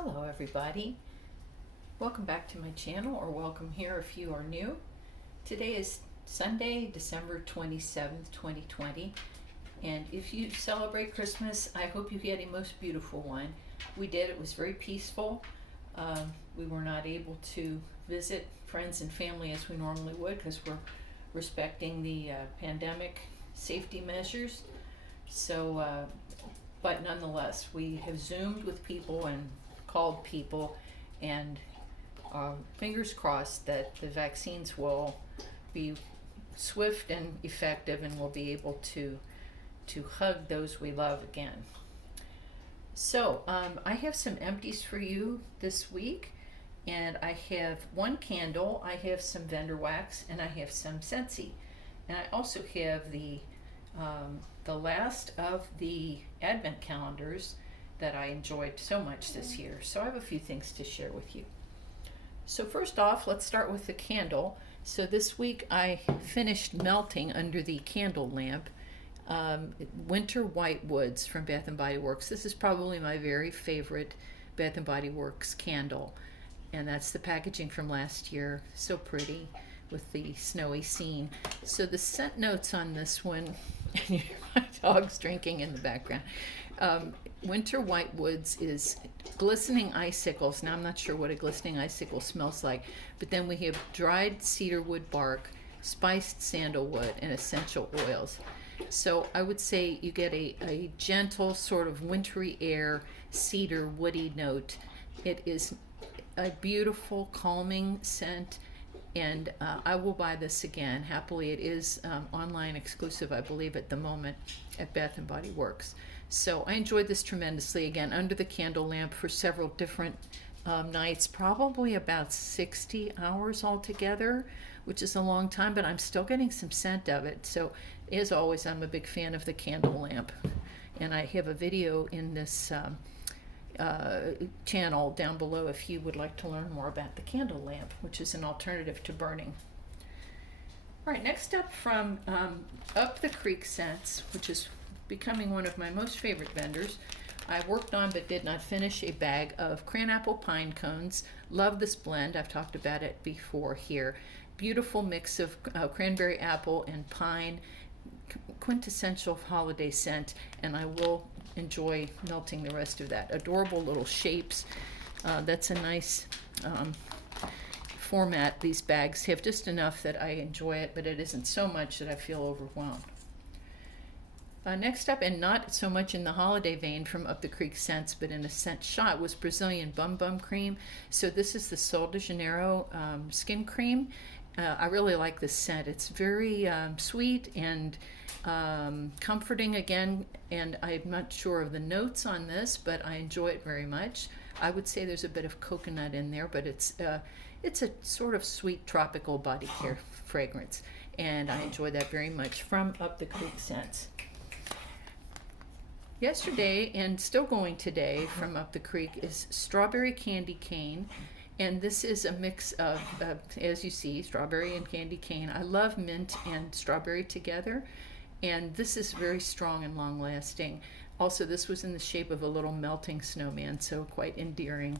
Hello everybody. Welcome back to my channel, or welcome here if you are new. Today is Sunday, December 27th, 2020, and if you celebrate Christmas, I hope you had a most beautiful one. We did. It was very peaceful. We were not able to visit friends and family as we normally would because we're respecting the pandemic safety measures. But nonetheless, we have Zoomed with people and called people, and fingers crossed that the vaccines will be swift and effective, and we'll be able to hug those we love again. So I have some empties for you this week, and I have one candle, I have some vendor wax, and I have some Scentsy, and I also have the last of the advent calendars that I enjoyed so much this year. So I have a few things to share with you. So first off, let's start with the candle. So this week I finished melting under the candle lamp Winter White Woods from Bath & Body Works. This is probably my very favorite Bath & Body Works candle, and that's the packaging from last year. So pretty with the snowy scene. So the scent notes on this one, and my dog's drinking in the background. Winter White Woods is glistening icicles. Now I'm not sure what a glistening icicle smells like, but then we have dried cedarwood bark, spiced sandalwood, and essential oils. So I would say you get a gentle sort of wintry air, cedar, woody note. It is a beautiful, calming scent, and I will buy this again. Happily, it is online exclusive, I believe, at the moment at Bath & Body Works. So I enjoyed this tremendously, again, under the candle lamp for several different nights, probably about 60 hours altogether, which is a long time, but I'm still getting some scent of it. So as always, I'm a big fan of the candle lamp. And I have a video in this channel down below if you would like to learn more about the candle lamp, which is an alternative to burning. All right, next up from Up the Creek Scents, which is becoming one of my most favorite vendors. I worked on but did not finish a bag of cranapple pine cones. Love this blend. I've talked about it before here. Beautiful mix of cranberry apple and pine, quintessential holiday scent, and I will enjoy melting the rest of that. Adorable little shapes. That's a nice format. These bags have just enough that I enjoy it, but it isn't so much that I feel overwhelmed. Next up, and not so much in the holiday vein from Up the Creek Scents, but in a scent shot, was Brazilian Bum Bum Cream. So this is the Sol de Janeiro skin cream. I really like this scent. It's very sweet and comforting again, and I'm not sure of the notes on this, but I enjoy it very much. I would say there's a bit of coconut in there, but it's a sort of sweet tropical body care fragrance, and I enjoy that very much from Up the Creek Scents. Yesterday, and still going today, from Up the Creek is Strawberry Candy Cane. And this is a mix of, as you see, strawberry and candy cane. I love mint and strawberry together, and this is very strong and long-lasting. Also, this was in the shape of a little melting snowman, so quite endearing.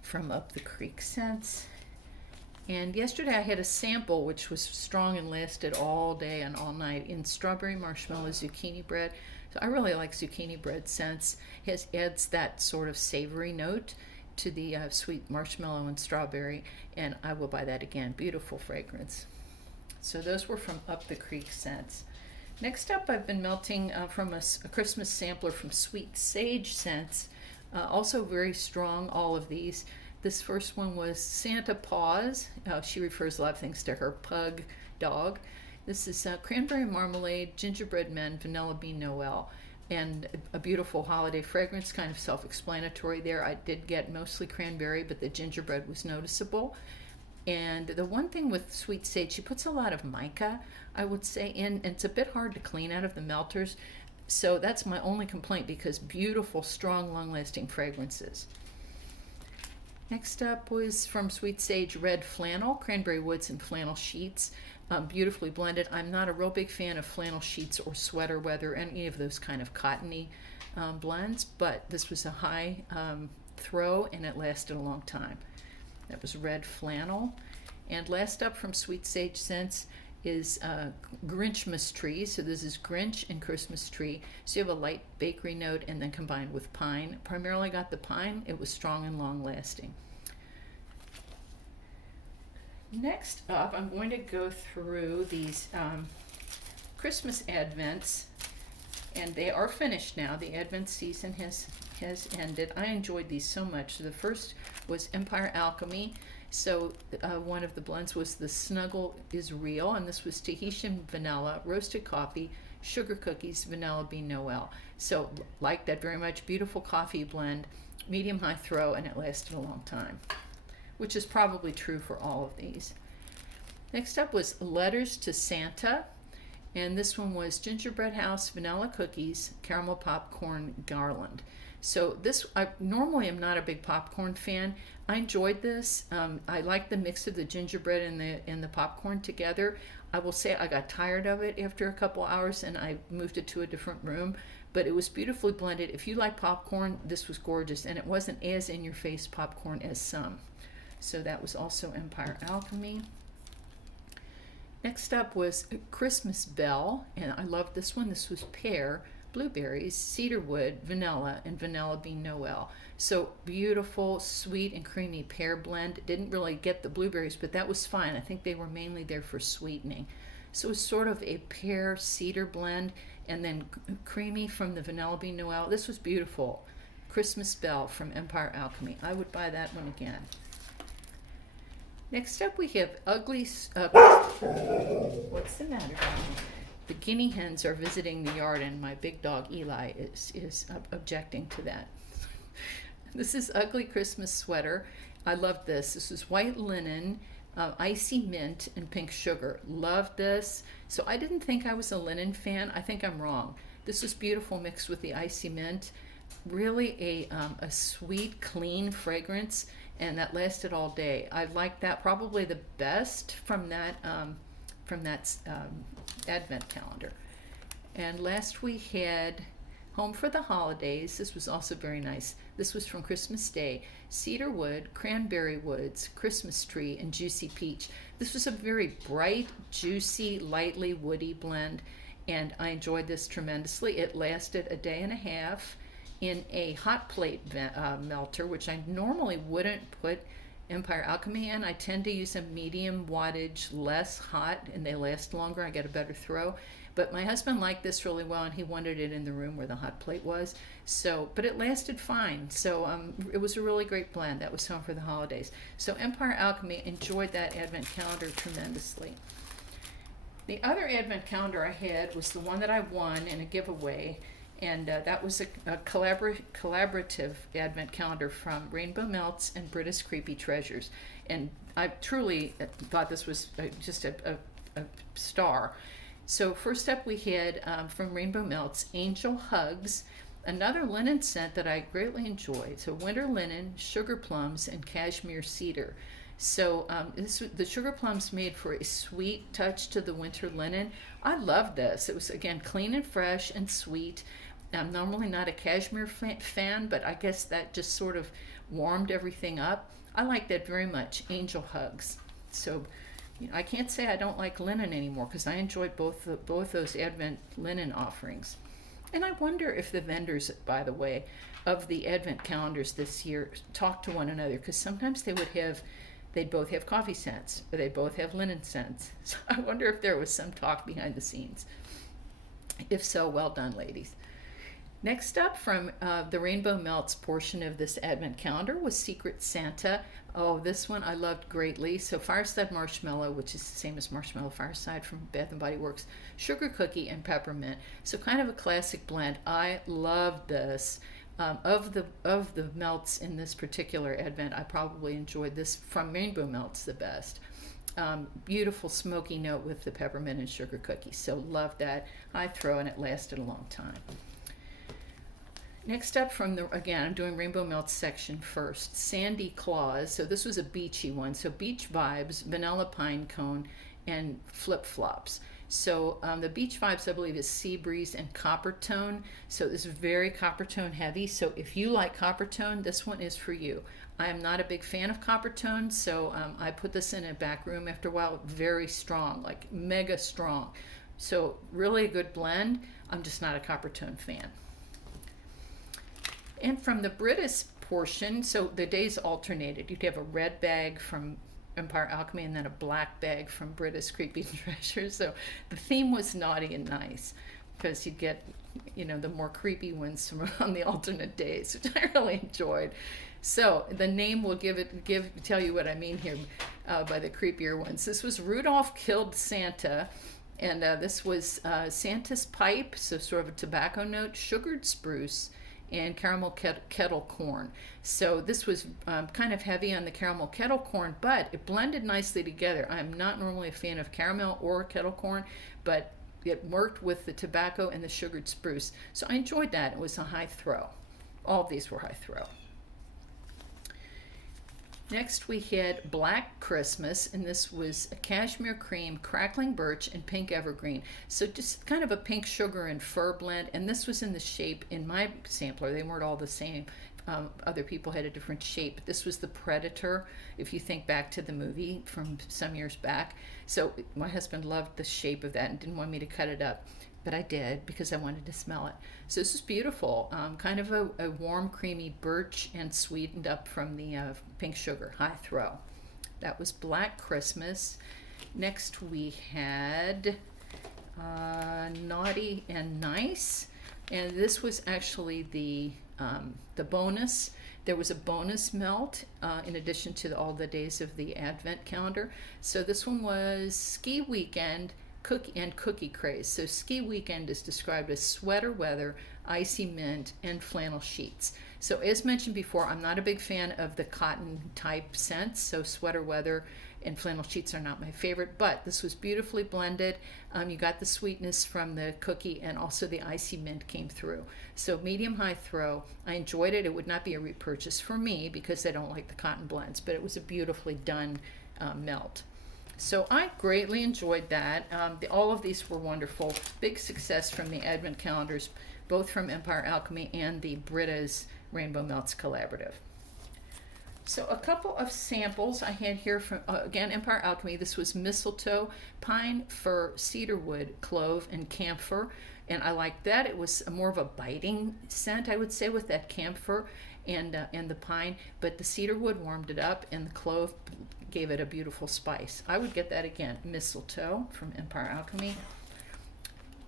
From Up the Creek Scents. And yesterday I had a sample which was strong and lasted all day and all night in strawberry marshmallow zucchini bread. So I really like zucchini bread scents. It adds that sort of savory note to the sweet marshmallow and strawberry, and I will buy that again. Beautiful fragrance. So those were from Up the Creek Scents. Next up, I've been melting from a Christmas sampler from Sweet Sage Scents. Also very strong, all of these. This first one was Santa Paws. She refers a lot of things to her pug dog. This is cranberry marmalade, gingerbread men, vanilla bean Noel, and a beautiful holiday fragrance, kind of self-explanatory there. I did get mostly cranberry, but the gingerbread was noticeable. And the one thing with Sweet Sage, she puts a lot of mica, I would say, in, and it's a bit hard to clean out of the melters. So that's my only complaint, because beautiful, strong, long-lasting fragrances. Next up was from Sweet Sage Red Flannel, cranberry woods and flannel sheets. Beautifully blended. I'm not a real big fan of flannel sheets or sweater weather, any of those kind of cottony blends, but this was a high throw and it lasted a long time. That was red flannel. And last up from Sweet Sage Scents is Grinchmas Tree. So this is Grinch and Christmas Tree. So you have a light bakery note and then combined with pine. Primarily got the pine. It was strong and long lasting. Next up, I'm going to go through these Christmas Advents, and they are finished now. The Advent season has ended. I enjoyed these so much. So the first was Empire Alchemy. So one of the blends was the Snuggle is Real, and this was Tahitian vanilla, roasted coffee, sugar cookies, vanilla bean Noel. So like that very much. Beautiful coffee blend, medium high throw, and it lasted a long time, which is probably true for all of these. Next up was Letters to Santa, and this one was Gingerbread House, vanilla cookies, caramel popcorn garland. So this, I normally am not a big popcorn fan. I enjoyed this. I like the mix of the gingerbread and the popcorn together. I will say I got tired of it after a couple hours and I moved it to a different room, but it was beautifully blended. If you like popcorn, this was gorgeous, and it wasn't as in-your-face popcorn as some. So that was also Empire Alchemy. Next up was Christmas Bell, and I loved this one. This was pear, blueberries, cedarwood, vanilla, and vanilla bean Noel. So beautiful, sweet, and creamy pear blend. Didn't really get the blueberries, but that was fine. I think they were mainly there for sweetening. So it was sort of a pear cedar blend, and then creamy from the vanilla bean Noel. This was beautiful. Christmas Bell from Empire Alchemy. I would buy that one again. Next up we have Ugly, what's the matter, darling? The guinea hens are visiting the yard, and my big dog Eli is objecting to that. This is Ugly Christmas Sweater. I love this. This is white linen, icy mint, and pink sugar. Loved this. So I didn't think I was a linen fan. I think I'm wrong. This was beautiful mixed with the icy mint. Really a sweet, clean fragrance, and that lasted all day. I liked that probably the best from that Advent calendar. And last we had Home for the Holidays. This was also very nice. This was from Christmas Day. Cedarwood, Cranberry Woods, Christmas Tree, and Juicy Peach. This was a very bright, juicy, lightly woody blend, and I enjoyed this tremendously. It lasted a day and a half in a hot plate melter, which I normally wouldn't put Empire Alchemy in. I tend to use a medium wattage, less hot, and they last longer. I get a better throw. But my husband liked this really well, and he wanted it in the room where the hot plate was. So, but it lasted fine. So it was a really great blend. That was Home for the Holidays. So Empire Alchemy, enjoyed that Advent calendar tremendously. The other Advent calendar I had was the one that I won in a giveaway, and that was a collaborative Advent calendar from Rainbow Melts and Brita's Creepy Treasures. And I truly thought this was just a star. So first up we had from Rainbow Melts, Angel Hugs, another linen scent that I greatly enjoyed. So winter linen, sugar plums, and cashmere cedar. So the sugar plums made for a sweet touch to the winter linen. I loved this. It was, again, clean and fresh and sweet. I'm normally not a cashmere fan, but I guess that just sort of warmed everything up. I like that very much, Angel Hugs. So I can't say I don't like linen anymore, because I enjoyed both those Advent linen offerings. And I wonder if the vendors, by the way, of the Advent calendars this year talk to one another, because sometimes they'd both have coffee scents, or they both have linen scents. So I wonder if there was some talk behind the scenes. If so, well done, ladies. Next up from the Rainbow Melts portion of this Advent calendar was Secret Santa. Oh, this one I loved greatly. So Fireside Marshmallow, which is the same as Marshmallow Fireside from Bath & Body Works, Sugar Cookie, and Peppermint. So kind of a classic blend. I loved this. Of the melts in this particular Advent, I probably enjoyed this from Rainbow Melts the best. Beautiful smoky note with the peppermint and sugar cookies. So loved that. High throw, and it lasted a long time. Next up again, I'm doing Rainbow Melts section first. Sandy Claus. So this was a beachy one. So beach vibes, vanilla pine cone, and flip-flops. So the Beach Vibes, I believe, is Sea Breeze and Copper Tone. So this is very Copper Tone heavy. So if you like Copper Tone, this one is for you. I am not a big fan of Copper Tone, so I put this in a back room after a while. Very strong, like mega strong. So really a good blend. I'm just not a Copper Tone fan. And from the British portion, so the days alternated. You'd have a red bag from Empire Alchemy and then a black bag from British Creepy Treasure. So the theme was naughty and nice, because you'd get, you know, the more creepy ones from on the alternate days, which I really enjoyed. So the name will tell you what I mean here by the creepier ones. This was Rudolph Killed Santa, and this was Santa's Pipe, so sort of a tobacco note, sugared spruce, and caramel kettle corn. So this was kind of heavy on the caramel kettle corn, but it blended nicely together. I'm not normally a fan of caramel or kettle corn, but it worked with the tobacco and the sugared spruce. So I enjoyed that. It was a high throw. All of these were high throw. Next we had Black Christmas, and this was a cashmere cream, crackling birch, and pink evergreen. So just kind of a pink sugar and fir blend, and this was in the shape, in my sampler, they weren't all the same. Other people had a different shape. This was the Predator, if you think back to the movie from some years back. So my husband loved the shape of that and didn't want me to cut it up, but I did because I wanted to smell it. So this is beautiful, kind of a warm, creamy birch and sweetened up from the pink sugar, high throw. That was Black Christmas. Next we had Naughty and Nice, and this was actually the bonus. There was a bonus melt in addition to all the days of the Advent calendar. So this one was Ski Weekend, Cookie Craze. So Ski Weekend is described as sweater weather, icy mint, and flannel sheets. So as mentioned before, I'm not a big fan of the cotton type scents, so sweater weather and flannel sheets are not my favorite, but this was beautifully blended. You got the sweetness from the cookie, and also the icy mint came through. So medium high throw. I enjoyed it. It would not be a repurchase for me because I don't like the cotton blends, but it was a beautifully done melt. So I greatly enjoyed that. All of these were wonderful. Big success from the Advent calendars, both from Empire Alchemy and the Brita's Rainbow Melts Collaborative. So a couple of samples I had here from, again, Empire Alchemy. This was mistletoe, pine, fir, cedarwood, clove, and camphor. And I liked that. It was more of a biting scent, I would say, with that camphor and the pine. But the cedarwood warmed it up, and the clove gave it a beautiful spice. I would get that again. Mistletoe from Empire Alchemy.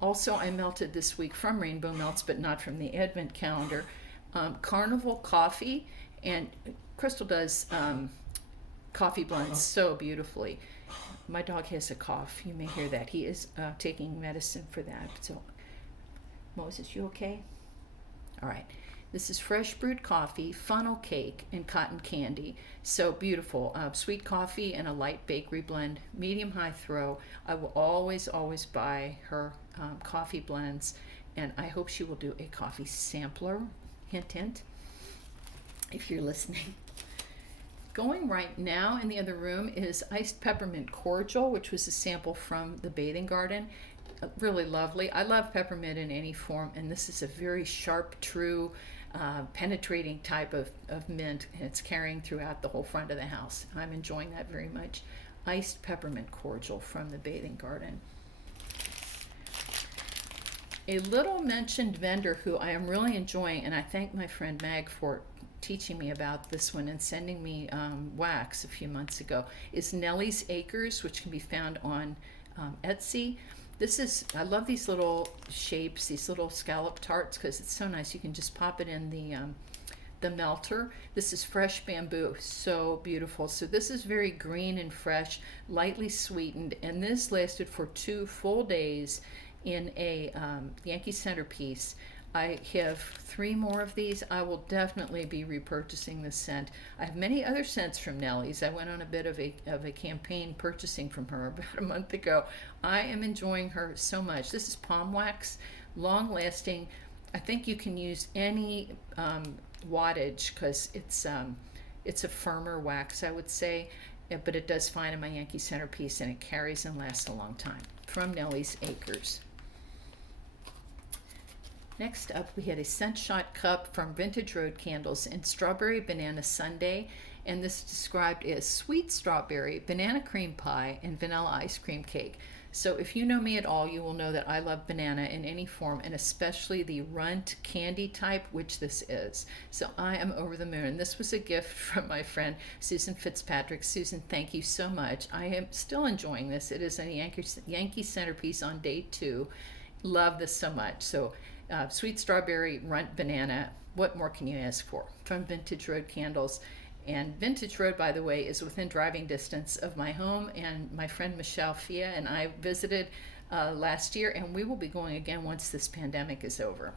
Also, I melted this week from Rainbow Melts, but not from the Advent calendar. Carnival Coffee, and Crystal does coffee blends so beautifully. My dog has a cough. You may hear that. He is taking medicine for that. So, Moses, you okay? All right. This is fresh brewed coffee, funnel cake, and cotton candy. So beautiful. Sweet coffee and a light bakery blend, medium high throw. I will always, always buy her coffee blends, and I hope she will do a coffee sampler. Hint, hint, if you're listening. Going right now in the other room is Iced Peppermint Cordial, which was a sample from the Bathing Garden. Really lovely. I love peppermint in any form, and this is a very sharp, true, penetrating type of mint, and it's carrying throughout the whole front of the house. I'm enjoying that very much. Iced Peppermint Cordial from the Bathing Garden. A little mentioned vendor who I am really enjoying, and I thank my friend Mag for teaching me about this one and sending me wax a few months ago, is Nellie's Acres, which can be found on Etsy. This is, I love these little shapes, these little scallop tarts, because it's so nice. You can just pop it in the melter. This is fresh bamboo, so beautiful. So this is very green and fresh, lightly sweetened, and this lasted for 2 full days in a Yankee centerpiece. I have 3 more of these. I will definitely be repurchasing this scent. I have many other scents from Nellie's. I went on a bit of a campaign purchasing from her about a month ago. I am enjoying her so much. This is palm wax, long lasting. I think you can use any wattage because it's a firmer wax, I would say, but it does fine in my Yankee centerpiece, and it carries and lasts a long time. from Nellie's Acres. Next up, we had a Scent Shot cup from Vintage Road Candles in Strawberry Banana Sundae, and this is described as sweet strawberry, banana cream pie, and vanilla ice cream cake. So if you know me at all, you will know that I love banana in any form, and especially the runt candy type, which this is. So I am over the moon. This was a gift from my friend Susan Fitzpatrick. Susan, thank you so much. I am still enjoying this. It is a Yankee centerpiece on day 2. Love this so much. So sweet strawberry, runt banana, what more can you ask for? From Vintage Road Candles. And Vintage Road, by the way, is within driving distance of my home, and my friend Michelle Fia and I visited last year, and we will be going again once this pandemic is over.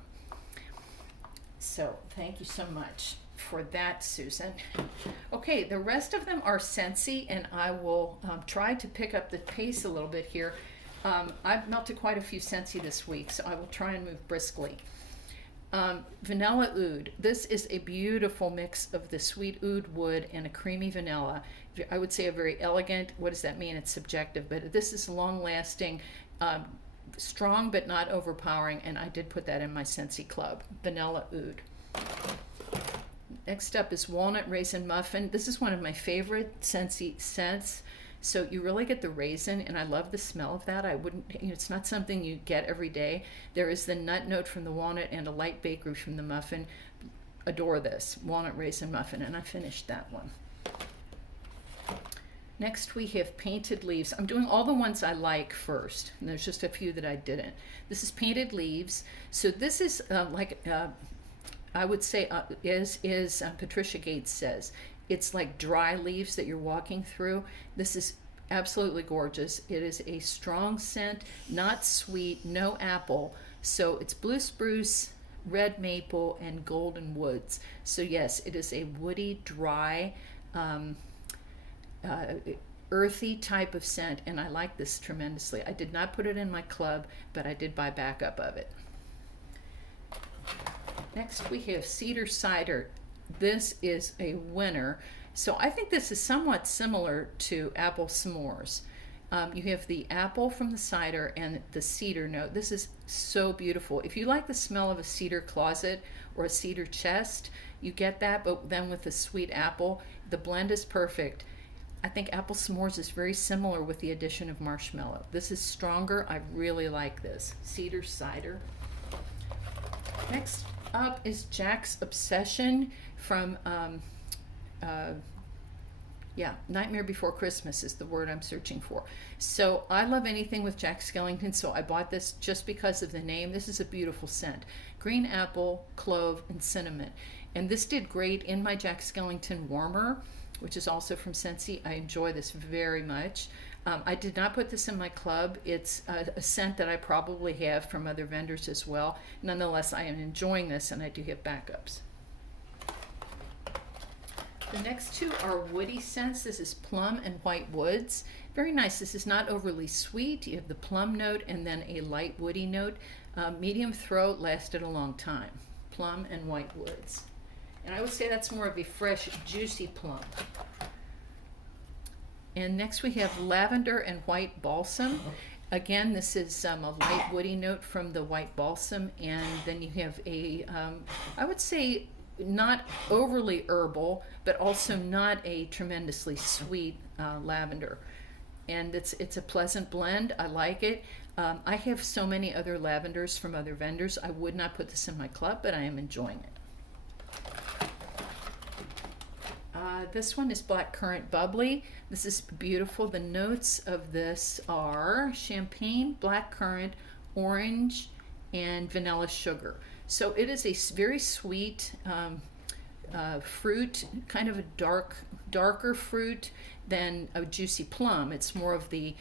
So thank you so much for that, Susan. Okay, the rest of them are Scentsy, and I will try to pick up the pace a little bit here. I've melted quite a few Scentsy this week, so I will try and move briskly. Vanilla Oud. This is a beautiful mix of the sweet oud wood and a creamy vanilla. I would say a very elegant, what does that mean? It's subjective, but this is long-lasting, strong but not overpowering, and I did put that in my Scentsy Club. Vanilla Oud. Next up is Walnut Raisin Muffin. This is one of my favorite Scentsy scents. So you really get the raisin, and I love the smell of that. It's not something you get every day. There is the nut note from the walnut and a light bakery from the muffin. Adore this, Walnut Raisin Muffin, and I finished that one. Next we have Painted Leaves. I'm doing all the ones I like first, and there's just a few that I didn't. This is Painted Leaves. So this is I would say, as Patricia Gates says, it's like dry leaves that you're walking through. This is absolutely gorgeous. It is a strong scent, not sweet, no apple. So it's blue spruce, red maple, and golden woods. So yes, it is a woody, dry, earthy type of scent, and I like this tremendously. I did not put it in my club, but I did buy backup of it. Next we have Cedar Cider. This is a winner. So I think this is somewhat similar to apple s'mores. You have the apple from the cider and the cedar note. This is so beautiful. If you like the smell of a cedar closet or a cedar chest, you get that, but then with the sweet apple, the blend is perfect. I think apple s'mores is very similar with the addition of marshmallow. This is stronger. I really like this. Cedar Cider. Next up is Jack's Obsession from Nightmare Before Christmas is the word I'm searching for. So I love anything with Jack Skellington, so I bought this just because of the name. This is a beautiful scent. Green apple, clove, and cinnamon. And this did great in my Jack Skellington warmer, which is also from Scentsy. I enjoy this very much. I did not put this in my club. It's a scent that I probably have from other vendors as well. Nonetheless, I am enjoying this, and I do have backups. The next two are woody scents. This is Plum and White Woods. Very nice. This is not overly sweet. You have the plum note and then a light woody note. Medium throat, lasted a long time. Plum and White Woods. And I would say that's more of a fresh, juicy plum. And next we have Lavender and White Balsam. Again, this is a light woody note from the White Balsam, and then you have a, I would say, not overly herbal, but also not a tremendously sweet lavender. And it's a pleasant blend. I like it. I have so many other lavenders from other vendors. I would not put this in my club, but I am enjoying it. This one is Blackcurrant Bubbly. This is beautiful. The notes of this are champagne, blackcurrant, orange, and vanilla sugar. So it is a very sweet fruit, kind of a darker fruit than a juicy plum. It's more of the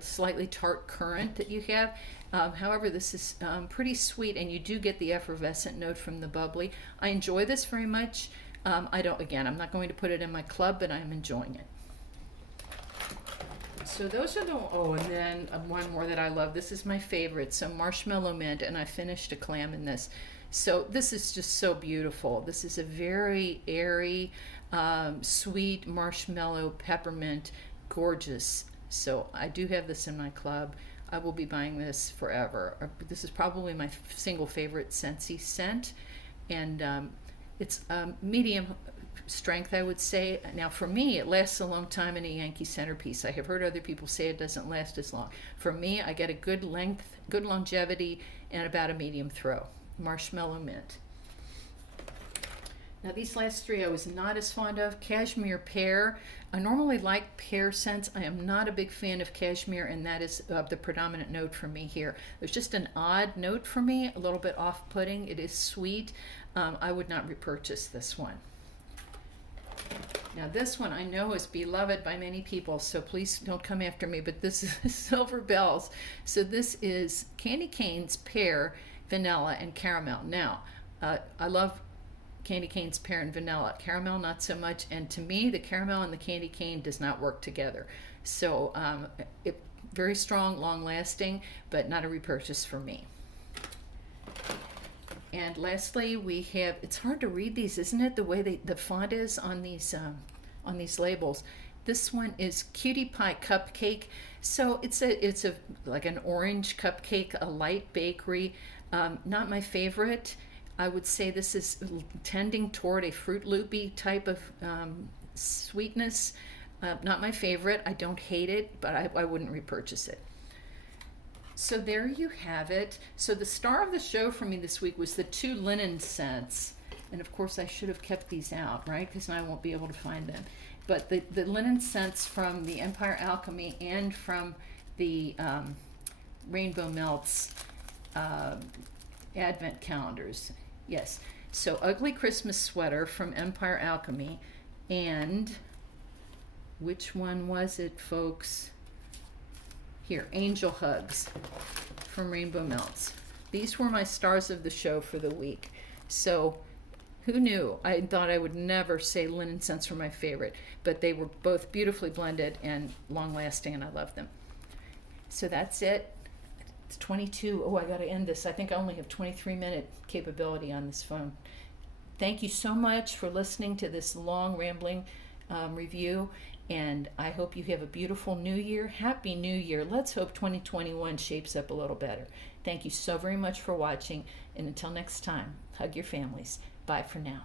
slightly tart currant that you have. However, this is pretty sweet, and you do get the effervescent note from the bubbly. I enjoy this very much. I'm not going to put it in my club, but I'm enjoying it. So those are and then one more that I love. This is my favorite, so Marshmallow Mint, and I finished a clam in this. So this is just so beautiful. This is a very airy, sweet marshmallow peppermint, gorgeous. So I do have this in my club. I will be buying this forever. This is probably my single favorite Scentsy scent, and it's medium strength, I would say. Now for me, it lasts a long time in a Yankee centerpiece. I have heard other people say it doesn't last as long. For me, I get a good length, good longevity, and about a medium throw. Marshmallow Mint. Now these last three I was not as fond of. Cashmere Pear. I normally like pear scents. I am not a big fan of cashmere, and that is the predominant note for me here. There's just an odd note for me, a little bit off-putting. It is sweet. I would not repurchase this one. Now this one I know is beloved by many people, so please don't come after me, but this is Silver Bells. So this is candy canes, pear, vanilla, and caramel. Now, I love candy canes, pear, and vanilla. Caramel, not so much, and to me, the caramel and the candy cane does not work together. So very strong, long-lasting, but not a repurchase for me. And lastly, we have, it's hard to read these, isn't it? The way the font is on these labels. This one is Cutie Pie Cupcake. So it's a like an orange cupcake, a light bakery. Not my favorite. I would say this is tending toward a Fruit Loopy type of sweetness. Not my favorite. I don't hate it, but I wouldn't repurchase it. So there you have it. So the star of the show for me this week was the 2 linen scents. And of course I should have kept these out, right? Because now I won't be able to find them. But the linen scents from the Empire Alchemy and from the Rainbow Melts Advent calendars. Yes. So Ugly Christmas Sweater from Empire Alchemy. And which one was it, folks? Here, Angel Hugs from Rainbow Melts. These were my stars of the show for the week. So who knew? I thought I would never say linen scents were my favorite, but they were both beautifully blended and long-lasting, and I love them. So that's it. It's 22. Oh, I got to end this. I think I only have 23-minute capability on this phone. Thank you so much for listening to this long, rambling review. And I hope you have a beautiful new year. Happy New Year. Let's hope 2021 shapes up a little better. Thank you so very much for watching. And until next time, hug your families. Bye for now.